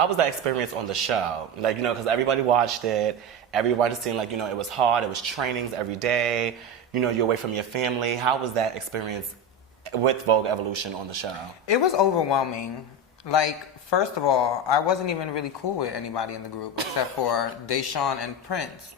how was that experience on the show? Like, you know, because everybody watched it. Everybody seemed like, you know, it was hard. It was trainings every day. You know, you're away from your family. How was that experience with Vogue Evolution on the show? It was overwhelming. Like, first of all, I wasn't even really cool with anybody in the group except for Deshaun and Prince.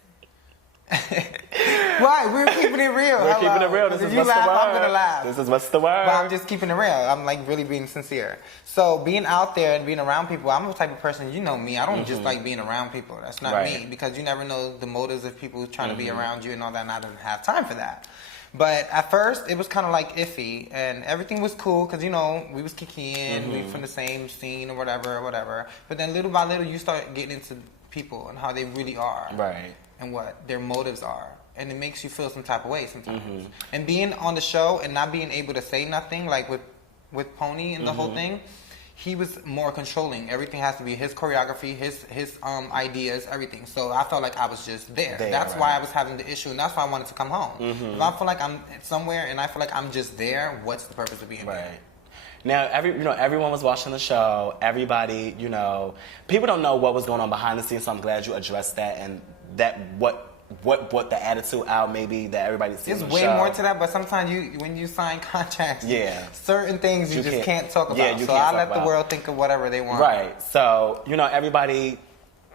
Right, we're keeping it real. We're keeping it real. This is what's the word. I'm gonna laugh. This is what's the word. But I'm just keeping it real. I'm like really being sincere. So being out there and being around people, I'm the type of person, you know me, I don't just like being around people. That's not me, because you never know the motives of people trying to be around you and all that, and I don't have time for that. But at first, it was kind of like iffy, and everything was cool because, you know, we was kicking, we from the same scene or whatever. But then little by little, you start getting into people and how they really are. Right. And what their motives are. And it makes you feel some type of way sometimes. And being on the show and not being able to say nothing, like with Pony and the whole thing, he was more controlling. Everything has to be his choreography, his ideas, everything. So I felt like I was just there. That's why I was having the issue, and that's why I wanted to come home. If I feel like I'm somewhere and I feel like I'm just there, what's the purpose of being there? Now, everyone was watching the show. Everybody, you know, people don't know what was going on behind the scenes, so I'm glad you addressed that, and that what the attitude out maybe that everybody sees. There's way more to that, but sometimes when you sign contracts, certain things you just can't talk about. So I let the world think of whatever they want. Right. So, you know,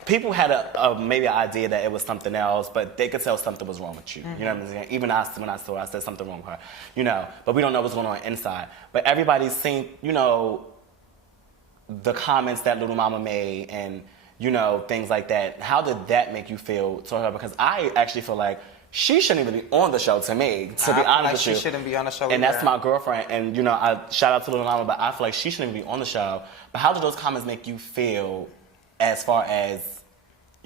people had maybe an idea that it was something else, but they could tell something was wrong with you. You know what I'm saying? Even when I saw her, I said something wrong with her. You know, but we don't know what's going on inside. But everybody's seen, you know, the comments that Little Mama made and, you know, things like that. How did that make you feel to her? Because I actually feel like she shouldn't even be on the show, to me, to be honest with you. She shouldn't be on the show and that's my girlfriend. And, you know, I shout out to Little Mama, but I feel like she shouldn't even be on the show. But how did those comments make you feel as far as,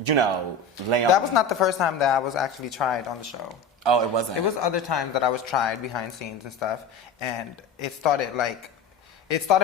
you know, Leiomy? That was not the first time that I was actually tried on the show. Oh, it wasn't? It was other times that I was tried behind scenes and stuff. And it started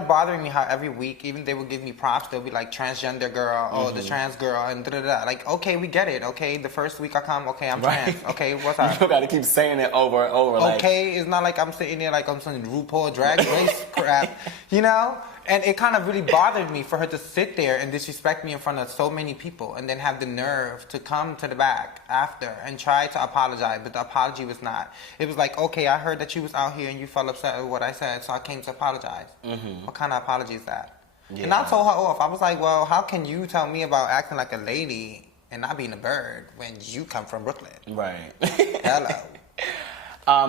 bothering me how every week, even they would give me props, they'll be like, transgender girl, oh, the trans girl, and da-da-da. Like, okay, we get it. Okay, the first week I come, okay, I'm trans. Okay, what's up? You gotta keep saying it over and over. Okay, it's not like I'm sitting there like I'm some RuPaul Drag Race crap, you know? And it kind of really bothered me for her to sit there and disrespect me in front of so many people and then have the nerve to come to the back after and try to apologize, but the apology was not. It was like, okay, I heard that you was out here and you felt upset with what I said, so I came to apologize. What kind of apology is that? Yeah. And I told her off. I was like, well, how can you tell me about acting like a lady and not being a bird when you come from Brooklyn? Right. Hello.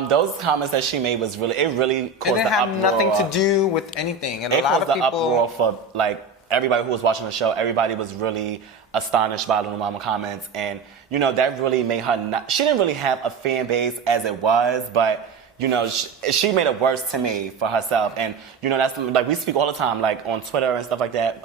Those comments that she made was really caused the uproar. It didn't have nothing to do with anything. And a lot of people... It caused the uproar for, like, everybody who was watching the show. Everybody was really astonished by Little Mama comments. And, you know, that really made her not... She didn't really have a fan base as it was, but, you know, she made it worse to me for herself. And, you know, that's... Like, we speak all the time, like, on Twitter and stuff like that.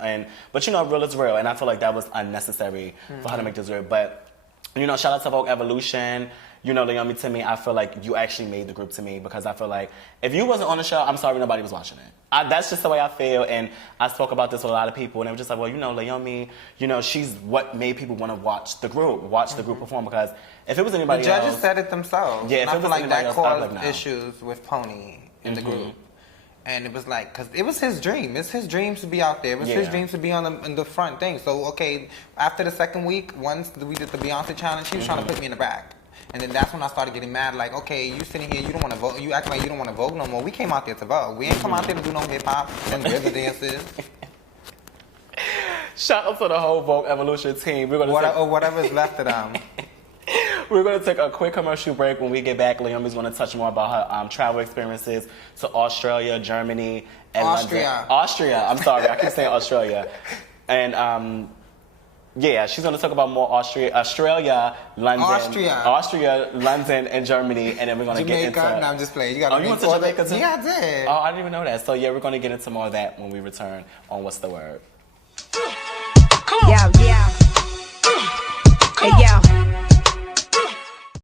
But, you know, real is real. And I feel like that was unnecessary for her to make this real. But, you know, shout out to Vogue Evolution. You know, Leiomy, to me, I feel like you actually made the group to me, because I feel like if you wasn't on the show, I'm sorry nobody was watching it. That's just the way I feel, and I spoke about this with a lot of people, and they were just like, well, you know, Leiomy, you know, she's what made people want to watch the group perform, because if it was anybody else... The judges said it themselves. Yeah, and if I it feel was like that else, caused issues with Pony in the group. And it was like, because it was his dream. It's his dream to be out there. It was his dream to be in the front thing. So, okay, after the second week, once we did the Beyonce challenge, he was trying to put me in the back. And then that's when I started getting mad, like, okay, you sitting here, you don't want to vote, you act like you don't want to vote no more. We came out there to vote. We ain't come out there to do no hip-hop and rhythm dances. Shout out to the whole Vogue Evolution team. We're gonna or whatever's left of them. We're going to take a quick commercial break. When we get back, Leiomy going to touch more about her travel experiences to Australia, Germany, and London. Austria. I'm sorry, I keep saying Australia. And, yeah, she's going to talk about more Australia, London, and Germany, and then we're going to get into... No, I'm just playing. You went to Jamaica too? Yeah, I did. Oh, I didn't even know that. So, yeah, we're going to get into more of that when we return on What's the Word. Come on.